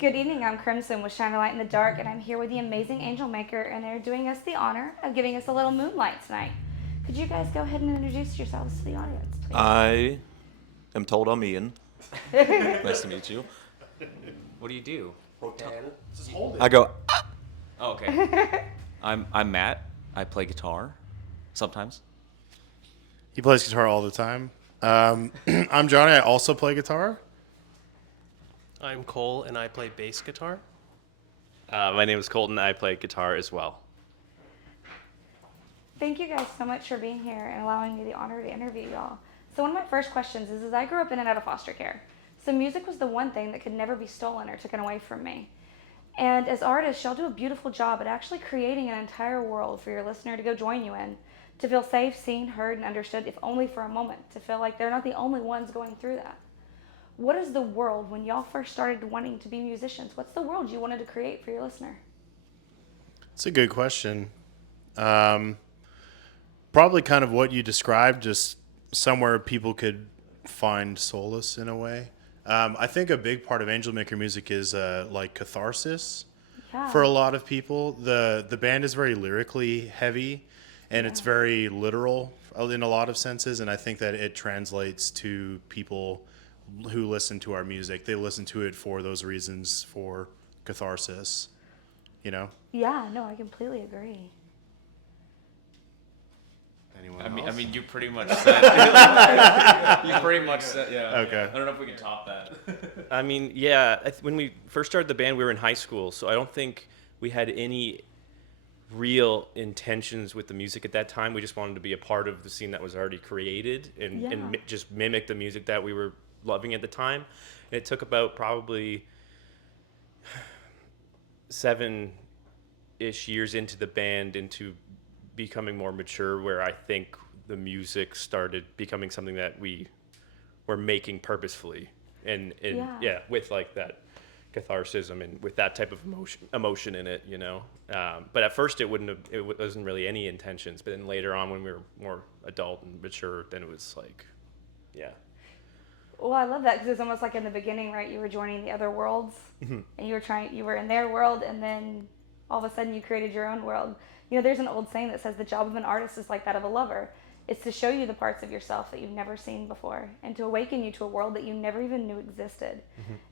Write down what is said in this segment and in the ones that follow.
Good evening, I'm Crimson with Shine a Light in the Dark, and I'm here with the amazing Angelmaker, and they're doing us the honor of giving us a little moonlight tonight. Could you guys go ahead and introduce yourselves to the audience, please? I am told I'm Ian. Nice to meet you. What do you do? Just hold it. I go, Oh, okay. I'm Matt. I play guitar sometimes. He plays guitar all the time. I'm Johnny. I also play guitar. I'm Cole, and I play bass guitar. My name is Colton. I play guitar as well. Thank you guys so much for being here and allowing me the honor to interview y'all. So one of my first questions is I grew up in and out of foster care. So music was the one thing that could never be stolen or taken away from me. And as artists, y'all do a beautiful job at actually creating an entire world for your listener to go join you in, to feel safe, seen, heard, and understood, if only for a moment, to feel like they're not the only ones going through that. What is the world, when y'all first started wanting to be musicians, what's the world you wanted to create for your listener? It's a good question. Probably kind of what you described, just somewhere people could find solace in a way. I think a big part of Angelmaker music is like catharsis for a lot of people. The band is very lyrically heavy, and it's very literal in a lot of senses, and I think that it translates to people who listen to our music. They listen to it for those reasons, for catharsis, you know? Yeah, no, I completely agree. Anyone I else? mean, you pretty much said. You pretty much said, yeah. Okay. I don't know if we can top that. I mean, yeah, when we first started the band, we were in high school, so I don't think we had any real intentions with the music at that time. We just wanted to be a part of the scene that was already created and just mimic the music that we were loving at the time. And it took about probably 7-ish years into the band, into becoming more mature, where I think the music started becoming something that we were making purposefully, and with like that catharsis and with that type of emotion in it, you know. But at first it wasn't really any intentions, but then later on, when we were more adult and mature, then it was like, yeah. Well, I love that because it's almost like in the beginning, right? You were joining the other worlds, and you were in their world, and then all of a sudden you created your own world. You know, there's an old saying that says the job of an artist is like that of a lover. It's to show you the parts of yourself that you've never seen before, and to awaken you to a world that you never even knew existed.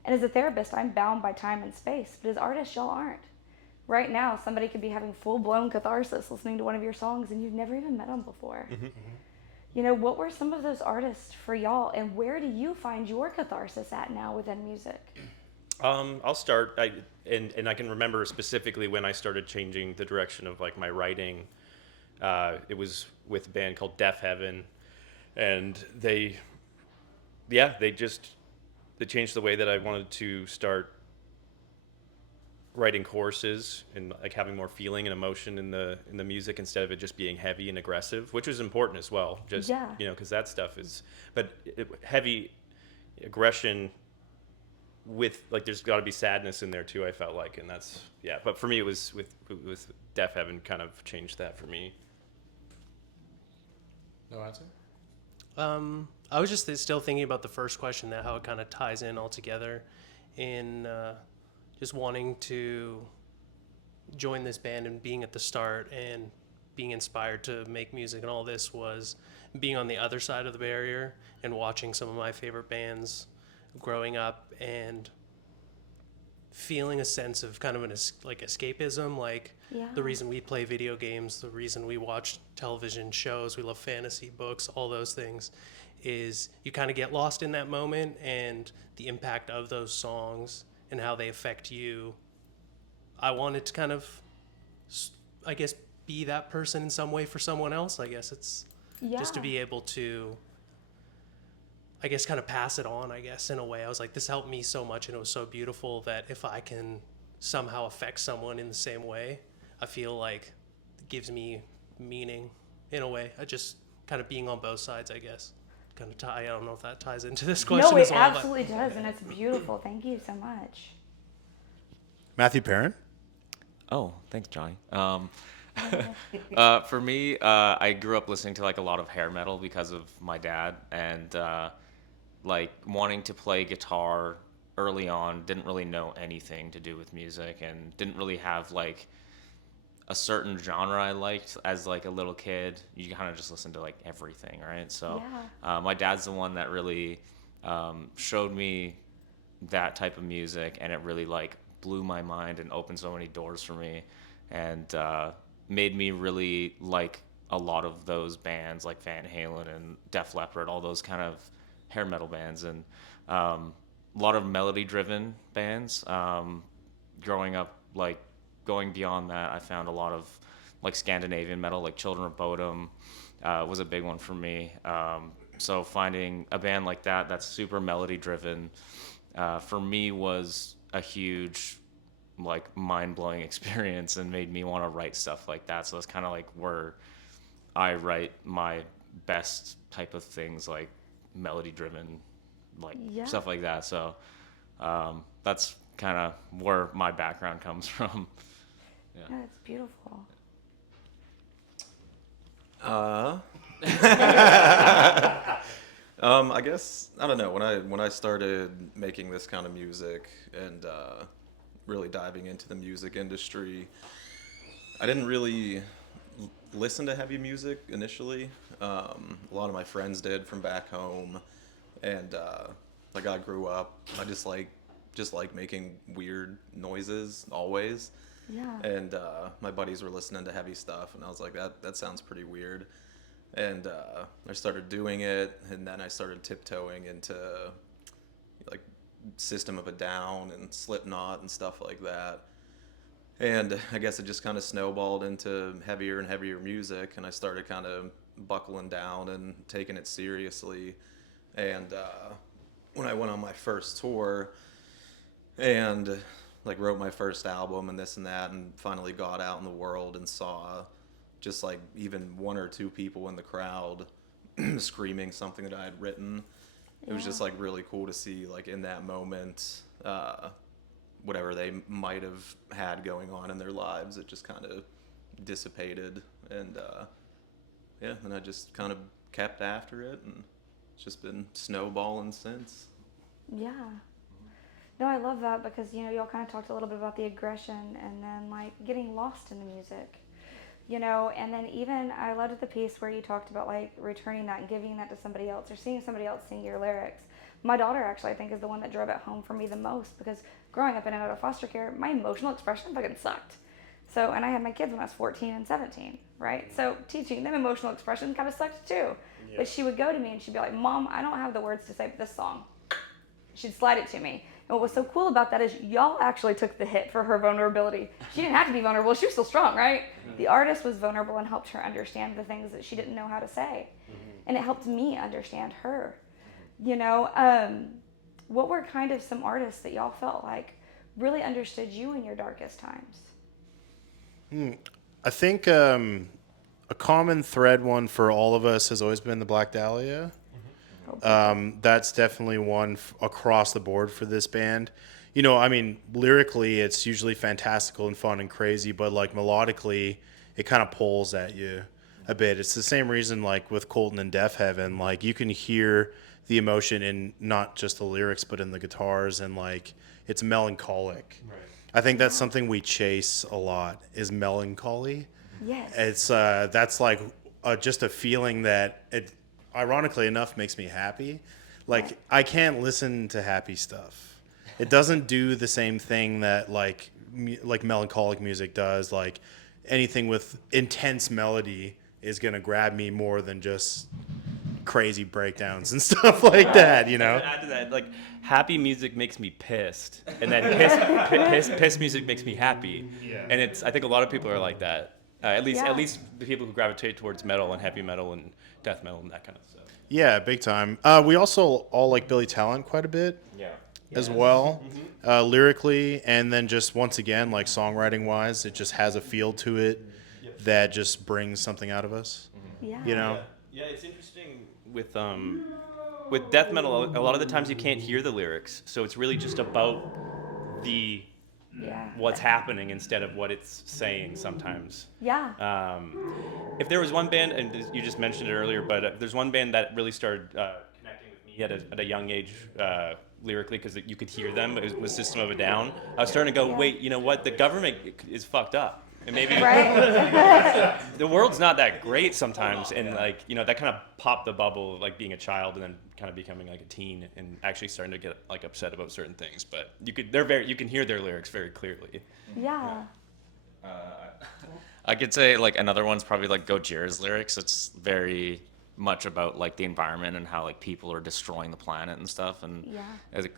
And as a therapist, I'm bound by time and space, but as artists, y'all aren't. Right now, somebody could be having full-blown catharsis listening to one of your songs, and you've never even met them before. You know, what were some of those artists for y'all, and where do you find your catharsis at now within music? I'll start. I can remember specifically when I started changing the direction of like my writing. It was with a band called Deaf Heaven, and they changed the way that I wanted to start writing choruses and like having more feeling and emotion in the music, instead of it just being heavy and aggressive, which was important as well. Just you know, because that stuff is, but heavy aggression with like, there's got to be sadness in there too, I felt like, and that's but for me it was with Deaf Heaven kind of changed that for me. No answer? I was just still thinking about the first question, that how it kind of ties in all together, in just wanting to join this band and being at the start and being inspired to make music and all this, was being on the other side of the barrier and watching some of my favorite bands growing up and feeling a sense of kind of like escapism, like the reason we play video games, the reason we watch television shows, we love fantasy books, all those things, is you kind of get lost in that moment, and the impact of those songs and how they affect you. I wanted to kind of, I guess, be that person in some way for someone else. I guess it's just to be able to, I guess, kind of pass it on, I guess, in a way. I was like, this helped me so much, and it was so beautiful that if I can somehow affect someone in the same way, I feel like it gives me meaning in a way. I just kind of being on both sides, I guess. Kind of I don't know if that ties into this question No, as it well. absolutely does, and it's beautiful. Thank you so much. Matthew Perrin? Oh, thanks, Johnny. For me, I grew up listening to like a lot of hair metal because of my dad, and like wanting to play guitar early on didn't really know anything to do with music and didn't really have like a certain genre I liked as like a little kid. You kind of just listen to like everything, right? So my dad's the one that really showed me that type of music, and it really like blew my mind and opened so many doors for me, and made me really like a lot of those bands like Van Halen and Def Leppard, all those kind of hair metal bands, and a lot of melody driven bands. Growing up, like going beyond that, I found a lot of like Scandinavian metal, like Children of Bodom was a big one for me. So finding a band like that that's super melody driven for me was a huge like mind-blowing experience and made me want to write stuff like that. So that's kind of like where I write my best type of things, like melody driven, like stuff like that. So that's kind of where my background comes from. Yeah, it's beautiful. I guess I don't know, when I started making this kind of music and really diving into the music industry, I didn't really listen to heavy music initially. A lot of my friends did from back home, and like I grew up, I just like making weird noises always. Yeah. And my buddies were listening to heavy stuff, and I was like, that sounds pretty weird. And I started doing it, and then I started tiptoeing into like System of a Down and Slipknot and stuff like that. And I guess it just kind of snowballed into heavier and heavier music, and I started kind of buckling down and taking it seriously. And when I went on my first tour and like wrote my first album and this and that, and finally got out in the world and saw just like even one or two people in the crowd screaming something that I had written, it was just like really cool to see, like in that moment, whatever they might have had going on in their lives, it just kind of dissipated. And and I just kind of kept after it, and it's just been snowballing since. Yeah. No, I love that because, y'all kind of talked a little bit about the aggression and then like getting lost in the music, and then even I loved the piece where you talked about like returning that and giving that to somebody else or seeing somebody else sing your lyrics. My daughter actually, I think, is the one that drove it home for me the most because growing up in and out of foster care, my emotional expression fucking sucked. So, and I had my kids when I was 14 and 17, right? So teaching them emotional expression kind of sucked too. Yeah. But she would go to me and she'd be like, Mom, I don't have the words to say but this song. She'd slide it to me. And what was so cool about that is y'all actually took the hit for her vulnerability. She didn't have to be vulnerable. She was still strong, right? Mm-hmm. The artist was vulnerable and helped her understand the things that she didn't know how to say. Mm-hmm. And it helped me understand her. What were kind of some artists that y'all felt like really understood you in your darkest times? I think a common thread one for all of us has always been the Black Dahlia. That's definitely one across the board for this band. Lyrically, it's usually fantastical and fun and crazy, but like melodically, it kind of pulls at you a bit. It's the same reason like with Colton and Deaf Heaven, like you can hear the emotion in not just the lyrics, but in the guitars, and like it's melancholic. Right. I think that's something we chase a lot is melancholy. Yes. It's that's like just a feeling that it, ironically enough, makes me happy. Like I can't listen to happy stuff. It doesn't do the same thing that like melancholic music does. Like anything with intense melody is gonna grab me more than just crazy breakdowns and stuff like that. Add to that, like happy music makes me pissed, and then piss music makes me happy. Yeah. And I think a lot of people are like that. At least the people who gravitate towards metal and heavy metal and death metal and that kind of stuff. Yeah, big time. We also all like Billy Talent quite a bit. Yeah. As well, lyrically, and then just once again, like songwriting wise, it just has a feel to it that just brings something out of us. Yeah. Yeah, it's interesting with death metal. A lot of the times you can't hear the lyrics, so it's really just about what's happening instead of what it's saying sometimes. Yeah. If there was one band, and you just mentioned it earlier, but there's one band that really started connecting with me at a young age lyrically because you could hear them. It was System of a Down. I was starting to go, wait, you know what? The government is fucked up. And maybe the world's not that great sometimes, and like that kind of popped the bubble of like being a child and then kind of becoming like a teen and actually starting to get like upset about certain things. But you can hear their lyrics very clearly. Yeah. I could say like another one's probably like Gojira's lyrics. It's very much about like the environment and how like people are destroying the planet and stuff, and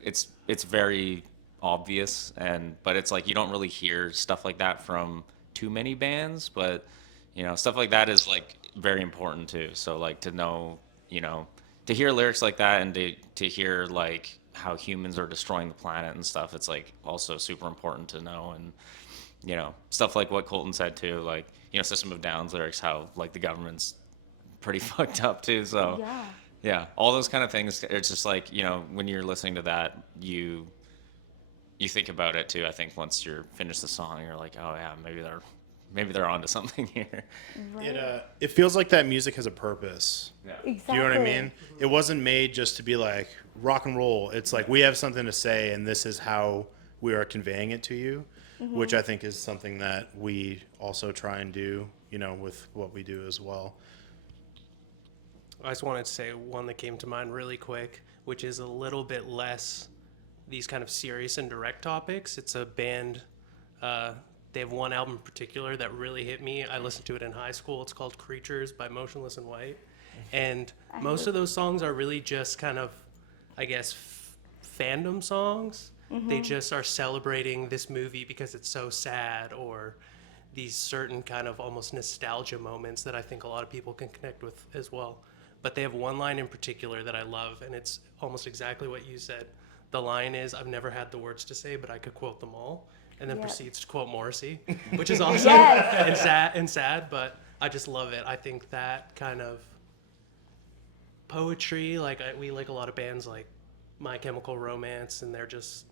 it's very obvious, but it's like you don't really hear stuff like that from too many bands, but stuff like that is like very important too. So like to know, to hear lyrics like that and to hear like how humans are destroying the planet and stuff, it's like also super important to know. And stuff like what Colton said too, like System of Down's lyrics, how like the government's pretty fucked up too. So yeah, all those kind of things. It's just like when you're listening to that, you think about it too. I think once you're finished the song, you're like, oh yeah, maybe they're onto something here. Right. It feels like that music has a purpose. Yeah. Exactly. Do you know what I mean? It wasn't made just to be like rock and roll. It's like we have something to say, and this is how we are conveying it to you, which I think is something that we also try and do, with what we do as well. I just wanted to say one that came to mind really quick, which is a little bit less these kind of serious and direct topics. It's a band, they have one album in particular that really hit me. I listened to it in high school. It's called Creatures by Motionless in White. And most of those songs are really just kind of, I guess, fandom songs. They just are celebrating this movie because it's so sad, or these certain kind of almost nostalgia moments that I think a lot of people can connect with as well. But they have one line in particular that I love, and it's almost exactly what you said. The line is, "I've never had the words to say, but I could quote them all," and then proceeds to quote Morrissey, which is awesome and sad, but I just love it. I think that kind of poetry, we like a lot of bands like My Chemical Romance, and they're just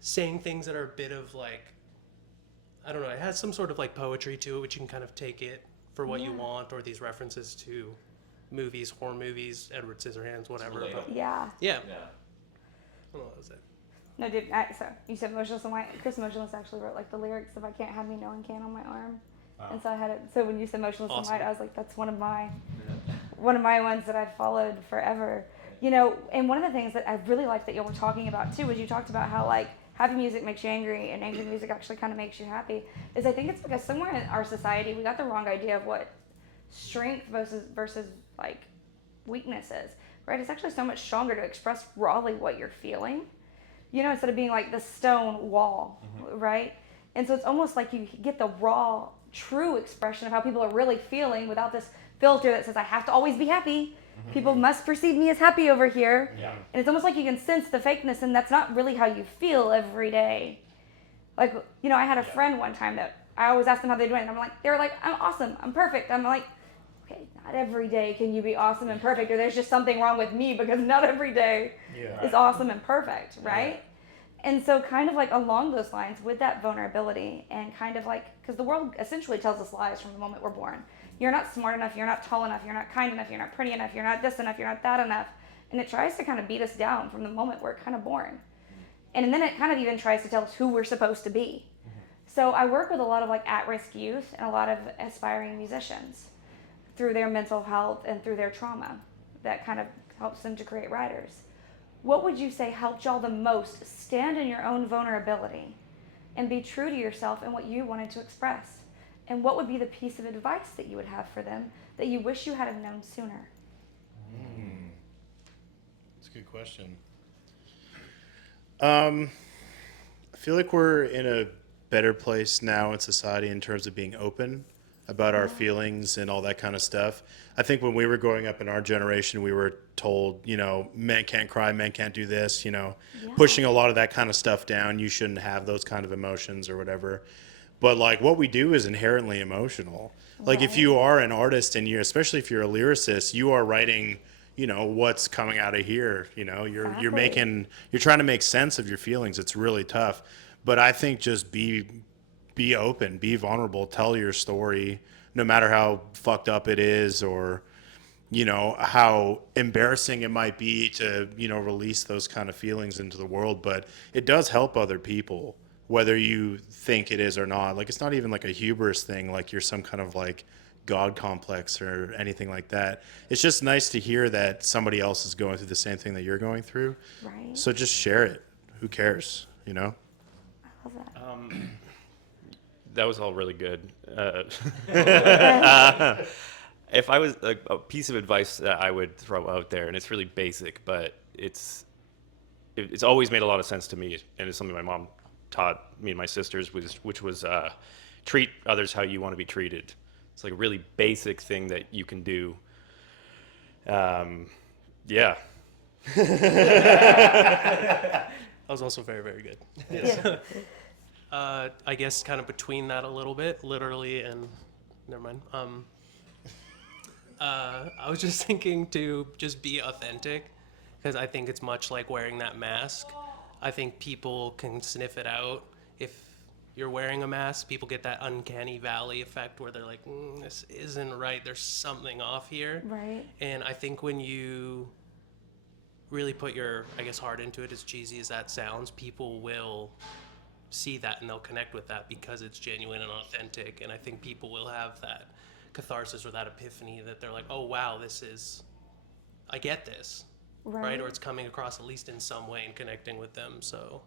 saying things that are a bit of like, I don't know, it has some sort of like poetry to it, which you can kind of take it for what you want, or these references to movies, horror movies, Edward Scissorhands, whatever. But Yeah. yeah. Well, that was it. No, dude. So you said Motionless and White. Chris Motionless actually wrote like the lyrics of "I Can't Have Me, No One Can" on my arm, and so I had it. So when you said Motionless and White, I was like, that's one of my ones that I've followed forever. And one of the things that I really liked that you were talking about too was you talked about how like happy music makes you angry and angry music actually kind of makes you happy. I think it's because somewhere in our society we got the wrong idea of what strength versus like weakness is. Right? It's actually so much stronger to express rawly what you're feeling, instead of being like the stone wall, right? And so it's almost like you get the raw, true expression of how people are really feeling without this filter that says, I have to always be happy. People must perceive me as happy over here. Yeah. And it's almost like you can sense the fakeness, and that's not really how you feel every day. Like, I had a friend one time that I always asked them how they're doing, and they were like, I'm awesome, I'm perfect. I'm like, okay, not every day can you be awesome and perfect, or there's just something wrong with me, because not every day is awesome and perfect, right? Yeah. And so kind of like along those lines with that vulnerability, and kind of like, because the world essentially tells us lies from the moment we're born. You're not smart enough, you're not tall enough, you're not kind enough, you're not pretty enough, you're not this enough, you're not that enough. And it tries to kind of beat us down from the moment we're kind of born. And then it kind of even tries to tell us who we're supposed to be. So I work with a lot of like at-risk youth and a lot of aspiring musicians through their mental health and through their trauma that kind of helps them to create writers. What would you say helped y'all the most stand in your own vulnerability and be true to yourself and what you wanted to express? And what would be the piece of advice that you would have for them that you wish you had have known sooner? That's a good question. I feel like we're in a better place now in society in terms of being open about our feelings and all that kind of stuff. I think when we were growing up in our generation, we were told, men can't cry, men can't do this, pushing a lot of that kind of stuff down. You shouldn't have those kind of emotions or whatever. But like what we do is inherently emotional. Like if you are an artist and especially if you're a lyricist, you are writing, what's coming out of here. You're trying to make sense of your feelings. It's really tough. But I think just be open, be vulnerable, tell your story, no matter how fucked up it is, or how embarrassing it might be to, release those kind of feelings into the world, but it does help other people, whether you think it is or not. Like, it's not even like a hubris thing, like you're some kind of like God complex or anything like that. It's just nice to hear that somebody else is going through the same thing that you're going through. Right. So just share it. Who cares, I love that. That was all really good. If I was a piece of advice that I would throw out there, and it's really basic, but it's always made a lot of sense to me, and it's something my mom taught me and my sisters, which was treat others how you want to be treated. It's like a really basic thing that you can do. Yeah. That was also very, very good. Yeah. I guess kind of between that a little bit, literally, and never mind. I was just thinking to just be authentic, because I think it's much like wearing that mask. I think people can sniff it out. If you're wearing a mask, people get that uncanny valley effect where they're like, this isn't right. There's something off here. Right. And I think when you really put your, I guess, heart into it, as cheesy as that sounds, people will see that and they'll connect with that because it's genuine and authentic. And I think people will have that catharsis or that epiphany that they're like, oh wow, I get this, right? Or it's coming across at least in some way and connecting with them. So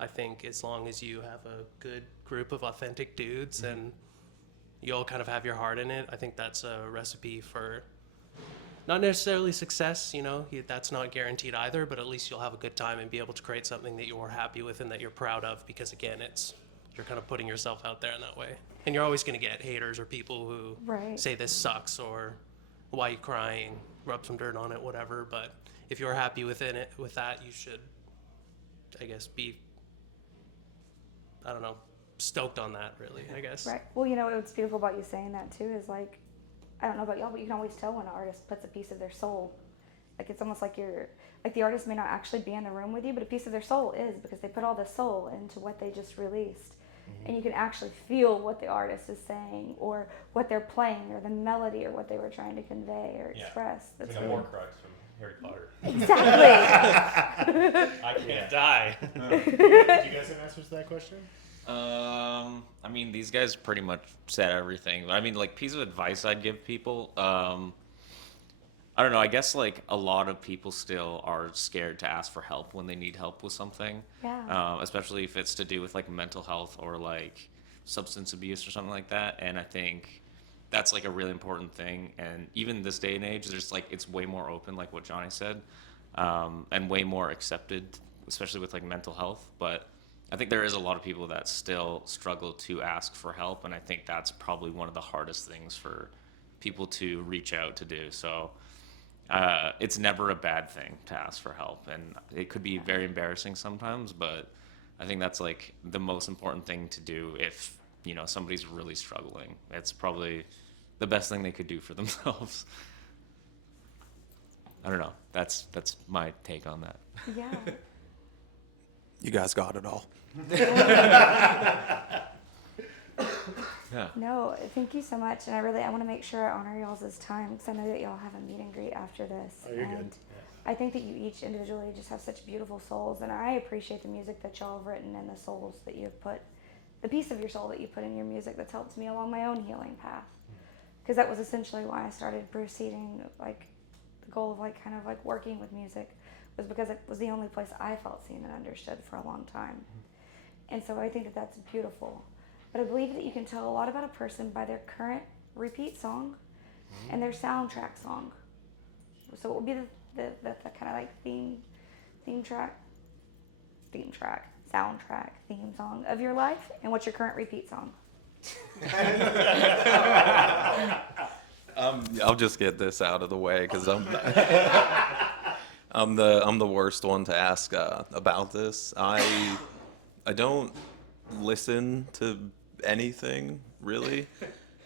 I think as long as you have a good group of authentic dudes and you all kind of have your heart in it, I think that's a recipe for not necessarily success, that's not guaranteed either, but at least you'll have a good time and be able to create something that you're happy with and that you're proud of, because again, you're kind of putting yourself out there in that way. And you're always going to get haters or people who say this sucks or why you crying, rub some dirt on it, whatever. But if you're happy with that, you should, I guess, be, I don't know, stoked on that, really, I guess. Right. Well, what's beautiful about you saying that too is like, I don't know about y'all, but you can always tell when an artist puts a piece of their soul. Like, it's almost like the artist may not actually be in the room with you, but a piece of their soul is, because they put all the soul into what they just released. And you can actually feel what the artist is saying, or what they're playing, or the melody, or what they were trying to convey or express. That's like a Horcrux from Harry Potter. Exactly. I can't die. Do you guys have answers to that question? I mean, these guys pretty much said everything. I mean, like, piece of advice I'd give people, I don't know, I guess, like, a lot of people still are scared to ask for help when they need help with something. Yeah. Especially if it's to do with, like, mental health or, like, substance abuse or something like that. And I think that's, like, a really important thing. And even this day and age, there's, like, it's way more open, like what Johnny said, and way more accepted, especially with, like, mental health. But I think there is a lot of people that still struggle to ask for help. And I think that's probably one of the hardest things for people to reach out to do. So it's never a bad thing to ask for help, and it could be very embarrassing sometimes, but I think that's like the most important thing to do if somebody's really struggling. It's probably the best thing they could do for themselves. I don't know. That's my take on that. Yeah. You guys got it all. Yeah. No, thank you so much, and I want to make sure I honor y'all's time, because I know that y'all have a meet and greet after this. Oh, you're and good. I think that you each individually just have such beautiful souls, and I appreciate the music that y'all have written and the souls that you have put, the piece of your soul that you put in your music that's helped me along my own healing path. Because that was essentially why I started proceeding, like, the goal of, like, kind of, like, working with music was because it was the only place I felt seen and understood for a long time. And so I think that that's beautiful. But I believe that you can tell a lot about a person by their current repeat song and their soundtrack song. So what would be the kind of like soundtrack, theme song of your life, and what's your current repeat song? I'll just get this out of the way because I'm the worst one to ask about this. I don't listen to anything really.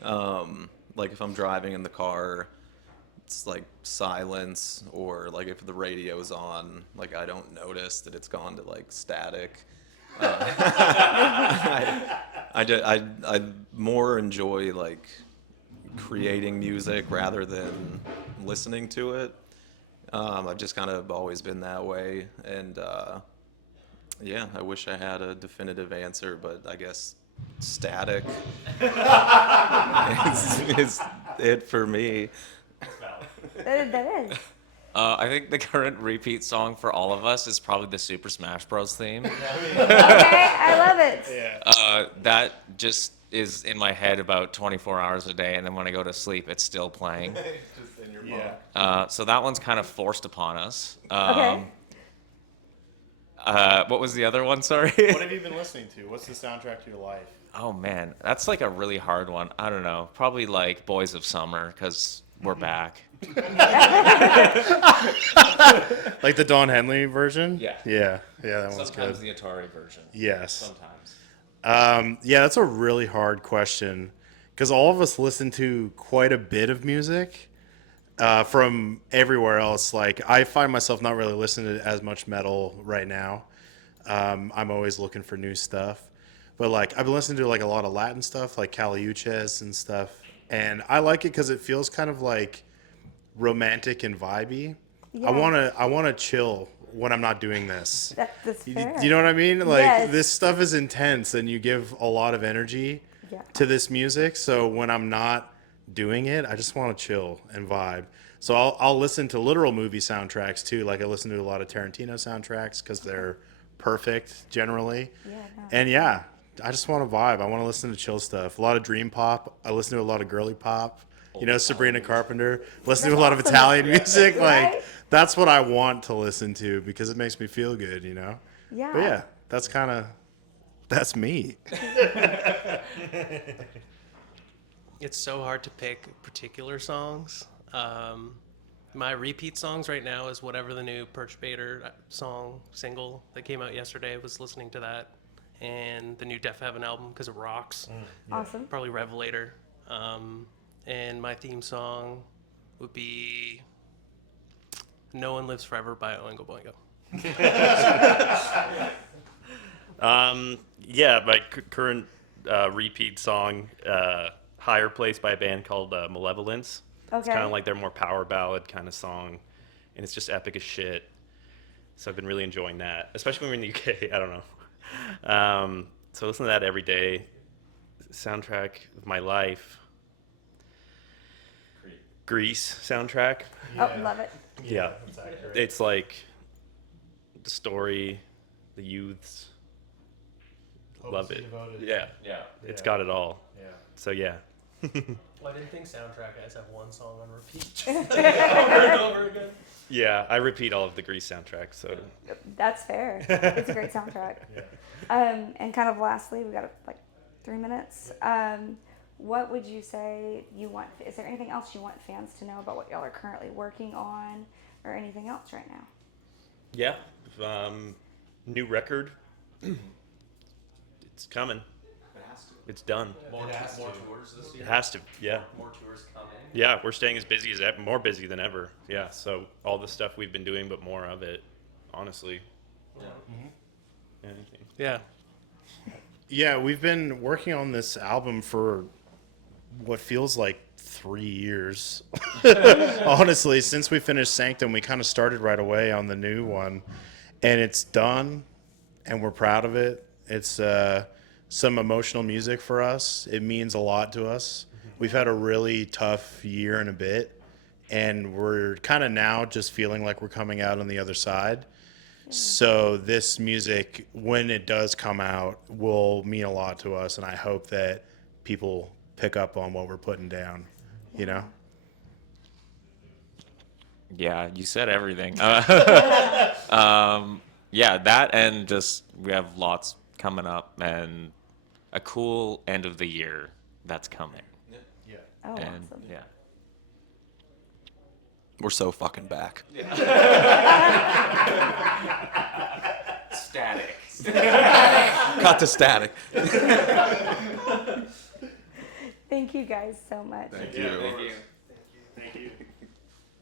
Like if I'm driving in the car, it's like silence, or like if the radio's on, like I don't notice that it's gone to like static. I more enjoy like creating music rather than listening to it. I've just kind of always been that way, and yeah, I wish I had a definitive answer, but I guess static is it for me. That is. I think the current repeat song for all of us is probably the Super Smash Bros. Theme. Okay, I love it. That just is in my head about 24 hours a day, and then when I go to sleep, it's still playing. Just in your mind. So that one's kind of forced upon us. Okay. What was the other one? Sorry. What have you been listening to? What's the soundtrack to your life? Oh man, that's like a really hard one. I don't know. Probably like Boys of Summer, because we're back. Like the Don Henley version? Yeah. Yeah, that one's Sometimes good. the Atari version. Yes. Sometimes. Yeah, that's a really hard question because all of us listen to quite a bit of music from everywhere else. Like, I find myself not really listening to as much metal right now. I'm always looking for new stuff. But, like, I've been listening to, like, a lot of Latin stuff, like Cali Uchis and stuff. And I like it because it feels kind of, like, romantic and vibey. Yeah. I wanna chill when I'm not doing this. That's Do fair. you know what I mean? Like, Yes. this stuff is intense and you give a lot of energy to this music. So when I'm not doing it, I just want to chill and vibe. So I'll listen to literal movie soundtracks too. Like, I listen to a lot of Tarantino soundtracks because they're perfect generally. Yeah, no. And yeah, I just want to vibe. I want to listen to chill stuff. A lot of dream pop. I listen to a lot of girly pop. You know, Sabrina Carpenter. Listen to a lot of awesome. Italian music. Right? Like, that's what I want to listen to because it makes me feel good, you know? Yeah. But yeah, that's me. It's so hard to pick particular songs. My repeat songs right now is whatever the new Perturbator single that came out yesterday. I was listening to that, and the new Def Heaven album because it rocks. Awesome. Probably Revelator. And my theme song would be "No One Lives Forever" by Oingo Boingo. Yeah, my current repeat song, "Higher Place" by a band called Malevolence. Okay. It's kind of like their more power ballad kind of song, and it's just epic as shit. So I've been really enjoying that, especially when we're in the UK. I don't know. So I listen to that every day. Soundtrack of my life. Grease soundtrack. Oh, love it. Yeah. It's like the story, the youths. Love it. Yeah. Yeah. It's got it all. Yeah. So yeah. Well, I didn't think soundtrack guys have one song on repeat over and over again. Yeah, I repeat all of the Grease soundtracks. So That's fair. It's a great soundtrack. And kind of lastly, we got like 3 minutes. What would you say you want? Is there anything else you want fans to know about what y'all are currently working on, or anything else right now? yeah, new record. It's coming. It has to. It's done. More tours this year. It has to. Yeah. More tours coming. Yeah, we're staying as busy as ever, more busy than ever. Yeah. So all the stuff we've been doing, but more of it. Honestly. Yeah. Anything. Yeah. Yeah, we've been working on this album for what feels like 3 years. Honestly, since we finished Sanctum, we kind of started right away on the new one. And it's done, and we're proud of it. It's some emotional music for us. It means a lot to us. We've had a really tough year and a bit, and we're kind of now just feeling like we're coming out on the other side. So this music, when it does come out, will mean a lot to us, and I hope that people pick up on what we're putting down, you know? Yeah, you said everything. Yeah, that and just we have lots coming up and a cool end of the year that's coming. Oh, And awesome. yeah. We're so fucking back. Static. Cut to static. Thank you guys so much. Thank you. Thank you. Thank you.